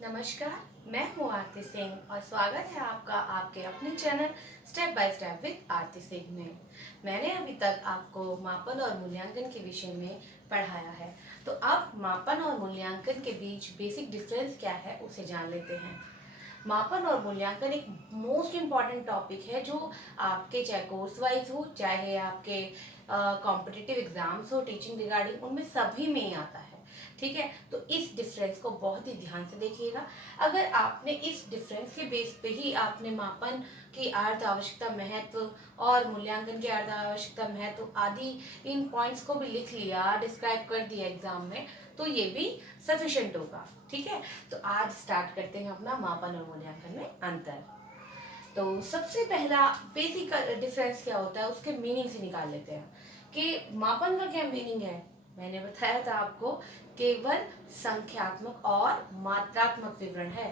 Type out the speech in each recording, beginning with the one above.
नमस्कार, मैं हूँ आरती सिंह और स्वागत है आपका आपके अपने channel step by step with Aarti Singh में। मैंने अभी तक आपको मापन और मूल्यांकन के विषय में पढ़ाया है, तो अब मापन और मूल्यांकन के बीच बेसिक डिफरेंस क्या है उसे जान लेते हैं। मापन और मूल्यांकन एक मोस्ट इम्पॉर्टेंट टॉपिक है जो आपके चाहे कोर्स वाइज हो, चाहे आपके कॉम्पिटिटिव एग्जाम्स हो, टीचिंग रिगार्डिंग, उनमें सभी में ही आता है। ठीक है, तो इस डिफरेंस को बहुत ही ध्यान से देखिएगा। अगर आपने इस डिफरेंस के बेस पे ही आपने मापन की अर्थ आवश्यकता महत्व और मूल्यांकन की अर्थ आवश्यकता महत्व आदि इन पॉइंट्स को भी लिख लिया, डिस्क्राइब कर दिया एग्जाम में, तो ये भी सफिशिएंट होगा। ठीक है, तो आज स्टार्ट करते हैं अपना मापन और मूल्यांकन में अंतर। तो सबसे पहला बेसिक डिफरेंस क्या होता है उसके मीनिंग से निकाल लेते हैं कि मापन का क्या मीनिंग है। मैंने बताया था आपको, केवल संख्यात्मक और मात्रात्मक विवरण है,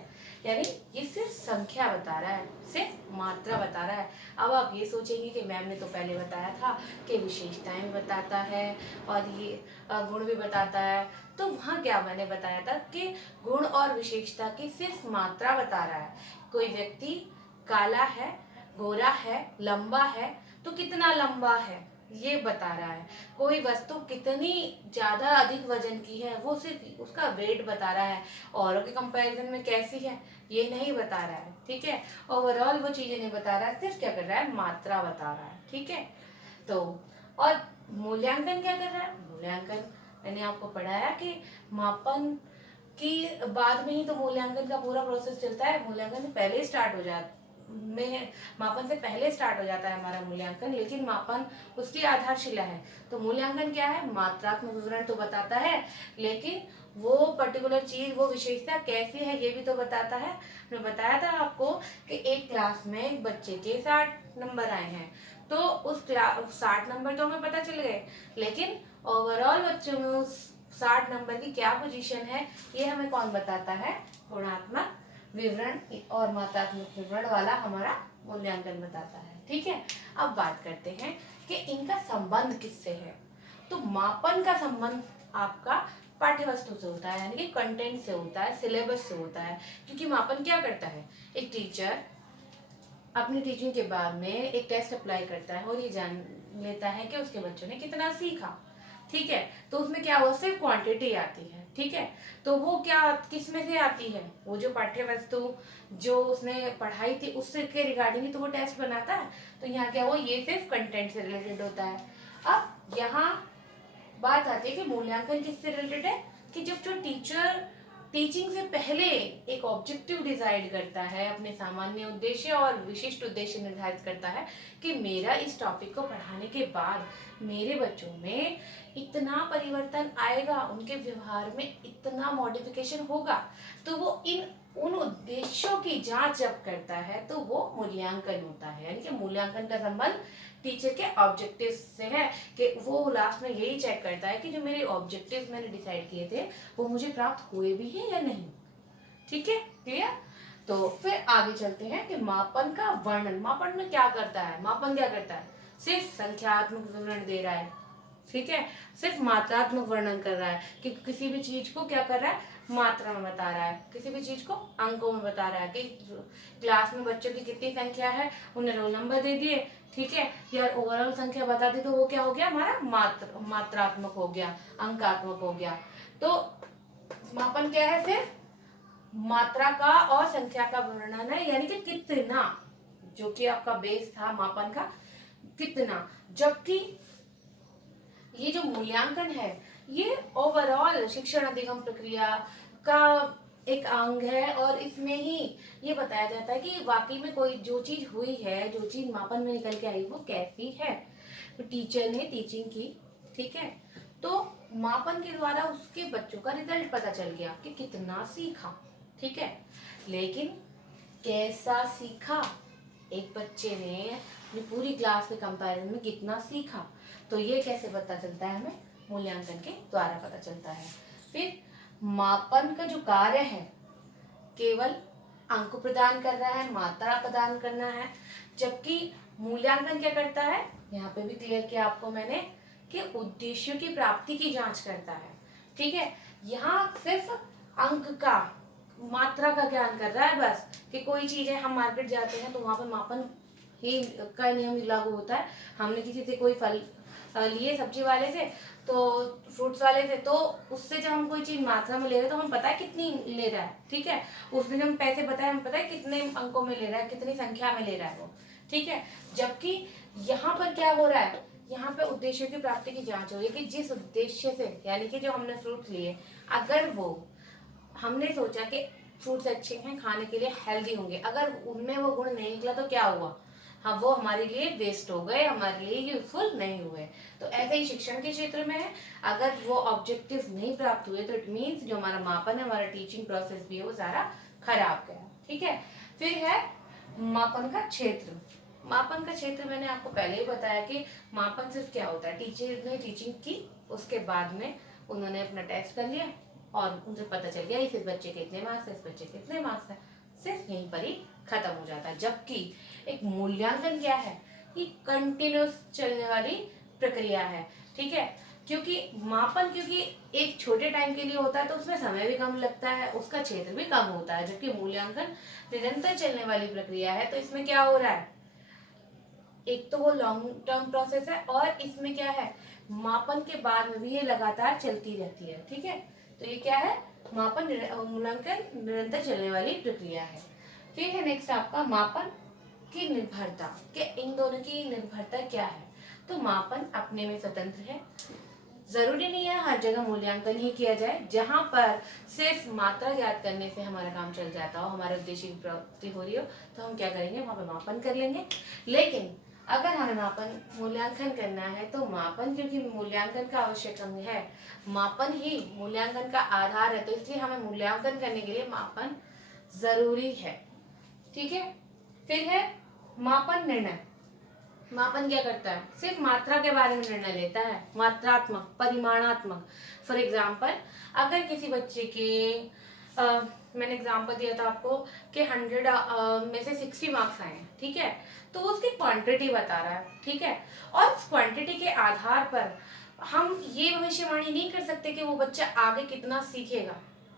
यानी ये सिर्फ संख्या बता रहा है, सिर्फ मात्रा बता रहा है। अब आप ये सोचेंगे कि मैम ने तो पहले बताया था कि विशेषताएं भी बताता है और ये गुण भी बताता है, तो वहाँ क्या मैंने बताया था कि गुण और विशेषता की सिर्फ मात्रा बता रहा है। कोई व्यक्ति काला है, गोरा है, लंबा है, तो कितना लंबा है ये बता रहा है। कोई वस्तु कितनी ज्यादा अधिक वजन की है वो सिर्फ उसका वेट बता रहा है, औरों के कंपैरिजन में कैसी है ये नहीं बता रहा है। ठीक है, ओवरऑल वो चीजें नहीं बता रहा है, सिर्फ क्या कर रहा है, मात्रा बता रहा है। ठीक है, तो और मूल्यांकन क्या कर रहा है। मूल्यांकन मैंने आपको पढ़ाया कि मापन की बाद में ही तो मूल्यांकन का पूरा प्रोसेस चलता है। मूल्यांकन से पहले स्टार्ट हो जाता में मापन से पहले स्टार्ट हो जाता है हमारा मूल्यांकन, लेकिन मापन उसकी आधारशिला है। तो मूल्यांकन क्या है, मात्रात्मक विवरण तो बताता है, लेकिन वो पर्टिकुलर चीज, वो विशेषता कैसी है ये भी तो बताता है। मैं बताया था आपको कि एक क्लास में एक बच्चे के 60 नंबर आए हैं, तो उस क्लास 60 नंबर तो हमें पता चल गए, लेकिन ओवरऑल बच्चों में उस 60 नंबर की क्या पोजीशन है ये हमें कौन बताता है, गुणात्मक विवरण और मात्रात्मक विवरण वाला हमारा मूल्यांकन बताता है। ठीक है, अब बात करते हैं कि इनका संबंध किससे है। तो मापन का संबंध आपका पाठ्य वस्तु से होता है, यानी कि कंटेंट से होता है, सिलेबस से होता है। क्योंकि मापन क्या करता है, एक टीचर अपनी टीचिंग के बाद में एक टेस्ट अप्लाई करता है और ये जान लेता है कि उसके बच्चों ने कितना सीखा। ठीक है, तो उसमें क्या हुआ, सिर्फ क्वांटिटी आती है। ठीक है, तो वो क्या किस में से आती है, वो जो पाठ्य वस्तु जो उसने पढ़ाई थी उससे के रिगार्डिंग ही तो वो टेस्ट बनाता है। तो यहाँ क्या हुआ, ये सिर्फ कंटेंट से रिलेटेड होता है। अब यहाँ बात आती है कि मूल्यांकन किससे रिलेटेड है, कि जब जो टीचर टीचिंग से पहले एक ऑब्जेक्टिव डिसाइड करता है, अपने सामान्य उद्देश्य और विशिष्ट उद्देश्य निर्धारित करता है कि मेरा इस टॉपिक को पढ़ाने के बाद मेरे बच्चों में इतना परिवर्तन आएगा, उनके व्यवहार में इतना मॉडिफिकेशन होगा, तो वो इन उन उद्देश्यों की जांच जब करता है तो वो मूल्यांकन होता है। यानी कि मूल्यांकन का संबंध टीचर के ऑब्जेक्टिव से है, कि वो लास्ट में यही चेक करता है कि जो मेरे ऑब्जेक्टिव्स मैंने डिसाइड किए थे वो मुझे प्राप्त हुए भी हैं या नहीं। ठीक है, क्लियर। तो फिर आगे चलते हैं कि मापन का वर्णन। मापन में क्या करता है, मापन क्या करता है, सिर्फ संख्यात्मक विवरण दे रहा है। ठीक है, सिर्फ मात्रात्मक वर्णन कर रहा है कि किसी भी चीज को क्या कर रहा है, मात्रा में बता रहा है, किसी भी चीज को अंकों में बता रहा है कि क्लास में बच्चों की कितनी संख्या है, उन्हें रोल नंबर दे दिए। ठीक है, यार ओवरऑल संख्या बता दी, तो वो क्या हो गया, हमारा मात्रात्मक हो गया, अंकात्मक हो गया। तो मापन क्या है, सिर्फ मात्रा का और संख्या का वर्णन है, यानी कि कितना, जो कि आपका बेस था मापन का, कितना। जबकि ये जो मूल्यांकन है ये ओवरऑल शिक्षण अधिगम प्रक्रिया का एक अंग है, और इसमें ही ये बताया जाता है कि वाकई में कोई जो चीज हुई है, जो चीज मापन में निकल के आई वो कैसी है, तो टीचर ने टीचिंग की। ठीक है, तो मापन के द्वारा उसके बच्चों का रिजल्ट पता चल गया कि कितना सीखा। ठीक है, लेकिन कैसा सीखा, एक बच्चे ने अपनी पूरी क्लास के कंपैरिजन में कितना सीखा, तो ये कैसे पता चलता है, हमें मूल्यांकन के द्वारा पता चलता है। फिर मापन का जो कार्य है केवल अंक प्रदान कर रहा है, मात्रा प्रदान करना है, जबकि मूल्यांकन क्या करता है, यहाँ पे भी क्लियर किया आपको मैंने, कि उद्देश्यों की प्राप्ति की जांच करता है। ठीक है, यहाँ सिर्फ अंक का मात्रा का ज्ञान कर रहा है बस, कि कोई चीज है, हम मार्केट जाते हैं तो वहां पर मापन ही का नियम लागू होता है। हमने किसी से कोई फल लिए सब्जी वाले से, तो फ्रूट्स वाले से, तो उससे जब हम कोई चीज मात्रा में ले रहे हैं तो हम पता है कितनी ले रहा है, ठीक है। उसने जब पैसे बताए, हम पता है कितने अंकों में ले रहा है, कितनी संख्या में ले रहा है वो, ठीक है। जबकि यहाँ पर क्या हो रहा है, यहाँ पे उद्देश्य की प्राप्ति की जांच हो रही है कि जिस उद्देश्य से, यानी कि जो हमने फ्रूट लिए, अगर वो हमने सोचा कि फ्रूट्स अच्छे हैं खाने के लिए, हेल्दी होंगे, अगर उनमें वो गुण नहीं निकला तो क्या हुआ, हाँ वो हमारे लिए वेस्ट हो गए, हमारे लिए यूजफुल नहीं हुए। तो ऐसे ही शिक्षण के क्षेत्र में है, अगर वो ऑब्जेक्टिव नहीं प्राप्त हुए तो इट मीन्स जो हमारा मापन है, हमारा टीचिंग प्रोसेस भी है, वो सारा खराब गया, ठीक है। फिर है मापन का क्षेत्र। मापन का क्षेत्र मैंने आपको पहले ही बताया कि मापन सिर्फ क्या होता है, टीचर ने टीचिंग की, उसके बाद में उन्होंने अपना टेस्ट कर लिया और उनसे पता चल गया इस बच्चे के इतने मार्क्स है, इस बच्चे के इतने मार्क्स है, सिर्फ यहीं पर ही खत्म हो जाता है। जबकि एक मूल्यांकन क्या है, कि कंटिन्यूस चलने वाली प्रक्रिया है, ठीक है। क्योंकि मापन, क्योंकि एक छोटे टाइम के लिए होता है तो उसमें समय भी कम लगता है, उसका क्षेत्र भी कम होता है। जबकि मूल्यांकन निरंतर चलने वाली प्रक्रिया है, तो इसमें क्या हो रहा है, एक तो वो लॉन्ग टर्म प्रोसेस है, और इसमें क्या है, मापन के बाद में भी ये लगातार चलती रहती है, ठीक है। तो ये क्या है, मापन मूल्यांकन निरंतर चलने वाली प्रक्रिया है। फिर है नेक्स्ट आपका मापन की निर्भरता, कि इन दोनों की निर्भरता क्या है। तो मापन अपने में स्वतंत्र है, जरूरी नहीं है हर जगह मूल्यांकन ही किया जाए। जहां पर सिर्फ मात्रा ज्ञात करने से हमारा काम चल जाता हो, हमारे उद्देश्य की प्राप्ति हो रही हो, तो हम क्या करेंगे, वहां पर मापन कर लेंगे। लेकिन अगर हमें मापन मूल्यांकन करना है, तो मापन क्योंकि मूल्यांकन का आवश्यक अंग है, मापन ही मूल्यांकन का आधार है, तो इसलिए हमें मूल्यांकन करने के लिए मापन जरूरी है, ठीक है। फिर है मापन निर्णय। मापन क्या करता है, सिर्फ मात्रा के बारे में निर्णय लेता है, मात्रात्मक, परिमाणात्मक। फॉर एग्जाम्पल, अगर किसी बच्चे के मैंने एग्जाम्पल दिया था आपको कि 100 में से 60 मार्क्स आए हैं, ठीक है, तो वो उसकी क्वांटिटी बता रहा है, ठीक है। और उस क्वांटिटी के आधार पर हम ये भविष्यवाणी नहीं कर सकते कि वो बच्चा आगे कितना सीखेगा,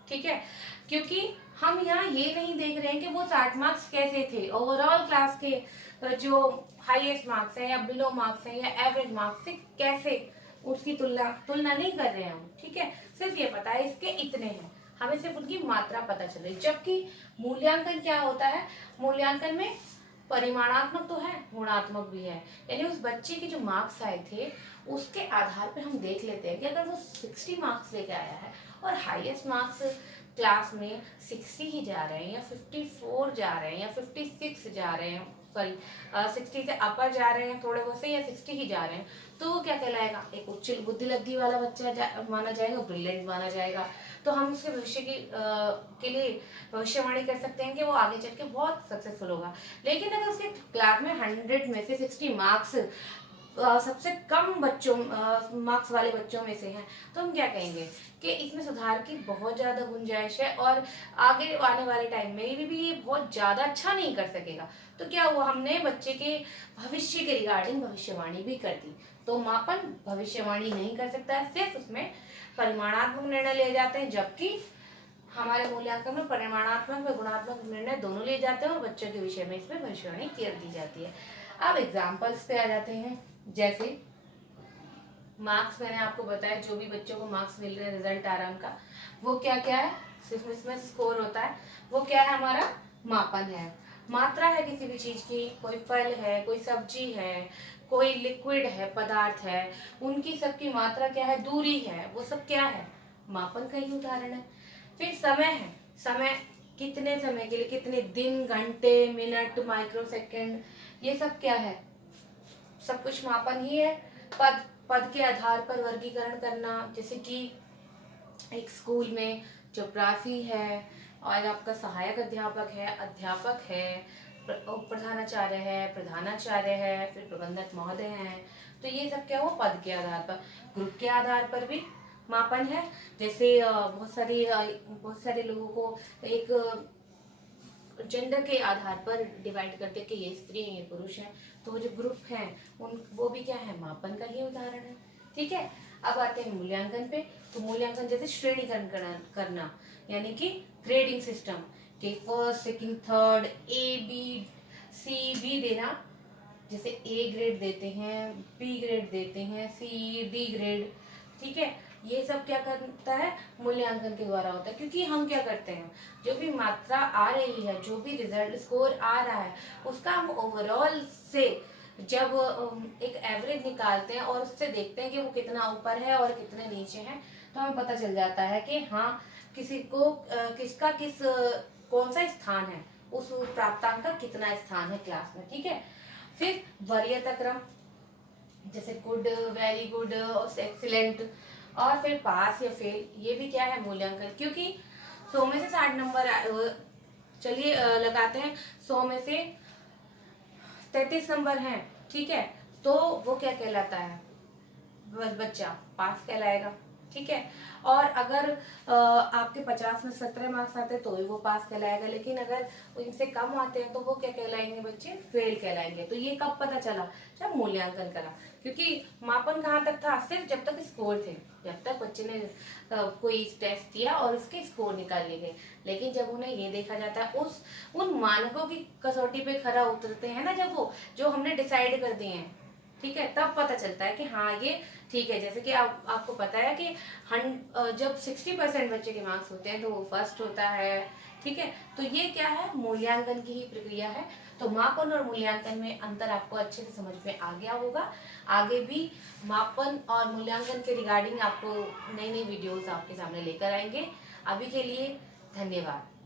ठीक है। क्योंकि हम यहाँ ये नहीं देख रहे हैं कि वो 60 मार्क्स कैसे थे, ओवरऑल क्लास के जो हाईएस्ट मार्क्स है या बिलो मार्क्स है या एवरेज मार्क्स से कैसे, उसकी तुलना तुलना नहीं कर रहे हैं हम, ठीक है। सिर्फ ये पता है इसके इतने हैं, हमें सिर्फ उनकी मात्रा पता चल रही। जबकि मूल्यांकन क्या होता है, मूल्यांकन में परिमाणात्मक तो है, गुणात्मक भी है। यानी उस बच्चे के जो मार्क्स आए थे उसके आधार पर हम देख लेते हैं कि अगर वो 60 मार्क्स लेके आया है और हाईएस्ट मार्क्स क्लास में 60 ही जा रहे हैं या 54 जा रहे हैं या 56 जा रहे हैं, सॉरी 60 से अपर जा रहे हैं थोड़े बहुत से, या 60 ही जा रहे हैं, तो वो क्या कहलाएगा, एक उच्च बुद्धि लब्धि वाला बच्चा माना जाएगा, ब्रिलियंट माना जाएगा। तो हम उसके भविष्य की के लिए भविष्यवाणी कर सकते हैं कि वो आगे चल के बहुत सक्सेसफुल होगा। लेकिन अगर उसके क्लास में 100 में से 60 मार्क्स सबसे कम बच्चों मार्क्स वाले बच्चों में से हैं, तो हम क्या कहेंगे कि इसमें सुधार की बहुत ज़्यादा गुंजाइश है, और आगे आने वाले टाइम में भी ये बहुत ज़्यादा अच्छा नहीं कर सकेगा। तो क्या हुआ, हमने बच्चे के भविष्य के रिगार्डिंग भविष्यवाणी भी कर दी। तो मापन भविष्यवाणी नहीं कर सकता है, सिर्फ उसमें परिमाणात्मक निर्णय लिए जाते हैं। जबकि हमारे मूल्यांकन में परिमाणात्मक व गुणात्मक निर्णय दोनों लिए जाते हैं, और बच्चों के विषय में इसमें भविष्यवाणी कर दी जाती है। अब एग्जाम्पल्स पे आ जाते हैं। जैसे मार्क्स मैंने आपको बताया, जो भी बच्चों को मार्क्स मिल रहे हैं, रिजल्ट आ रहा है उनका, वो क्या क्या है, सिर्फ इसमें स्कोर होता है, वो क्या है, हमारा मापन है। मात्रा है किसी भी चीज की, कोई फल है, कोई सब्जी है, कोई लिक्विड है, पदार्थ है, उनकी सबकी मात्रा क्या है, दूरी है, वो सब क्या है, मापन का ही उदाहरण है। फिर समय है, समय कितने समय के लिए, कितने दिन, घंटे, मिनट, माइक्रो सेकेंड, ये सब क्या है, सब कुछ मापन ही है। पद, पद के आधार पर वर्गीकरण करना, जैसे कि एक स्कूल में चपरासी है, और आपका सहायक अध्यापक है, अध्यापक है, प्रधानाचार्य है, प्रधानाचार्य है, फिर प्रबंधक महोदय हैं। तो ये सब क्या हुआ, पद के आधार पर। ग्रुप के आधार पर भी मापन है, जैसे बहुत सारे लोगों को एक जेंडर के आधार पर डिवाइड करते कि ये स्त्री है, ये पुरुष है, तो वो जो ग्रुप हैं उन वो भी क्या है, मापन का ही उदाहरण है, ठीक है। अब आते हैं मूल्यांकन पे। तो मूल्यांकन जैसे श्रेणीकरण करना, यानी कि ग्रेडिंग सिस्टम के first second third A B C B देना, जैसे ए ग्रेड देते हैं, बी ग्रेड देते हैं, सी डी ग्रेड, ठीक है। ये सब क्या करता है, मूल्यांकन के द्वारा होता है। क्योंकि हम क्या करते हैं, जो भी मात्रा आ रही है, जो भी रिजल्ट स्कोर आ रहा है, उसका हम ओवरऑल से जब एक एवरेज निकालते हैं और उससे देखते हैं कि वो कितना ऊपर है और कितने नीचे है, तो हमें पता चल जाता है कि हाँ किसी को किसका किस कौन सा स्थान है, उस प्राप्तांक का कितना स्थान है क्लास में, ठीक है। फिर वरीयता क्रम, जैसे गुड, वेरी गुड और एक्सीलेंट, और फिर पास या फेल, ये भी क्या है, मूल्यांकन। क्योंकि 100 में से 60 नंबर चलिए लगाते हैं, 100 में से 33 नंबर हैं, ठीक है, तो वो क्या कहलाता है, बच्चा पास कहलाएगा, ठीक है। और अगर आपके 50 में 17 मार्क्स आते हैं तो ही वो पास कहलाएगा, लेकिन अगर इनसे कम आते हैं तो वो क्या कहलाएंगे बच्चे, फेल कहलाएंगे। तो ये कब पता चला, जब मूल्यांकन करा। क्योंकि मापन कहाँ तक था, सिर्फ जब तक स्कोर थे, जब तक बच्चे ने कोई टेस्ट दिया और उसके स्कोर निकाल लिए गए। लेकिन जब उन्हें ये देखा जाता है, उन मानकों की कसौटी पे खरा उतरते हैं ना, जब वो जो हमने डिसाइड कर दिए हैं, ठीक है, तब पता चलता है कि हाँ ये ठीक है। जैसे कि आपको पता है कि जब 60% बच्चे के मार्क्स होते हैं तो वो फर्स्ट होता है, ठीक है। तो ये क्या है, मूल्यांकन की ही प्रक्रिया है। तो मापन और मूल्यांकन में अंतर आपको अच्छे से समझ में आ गया होगा। आगे भी मापन और मूल्यांकन के रिगार्डिंग आपको नई नई वीडियोस आपके सामने लेकर आएंगे। अभी के लिए धन्यवाद।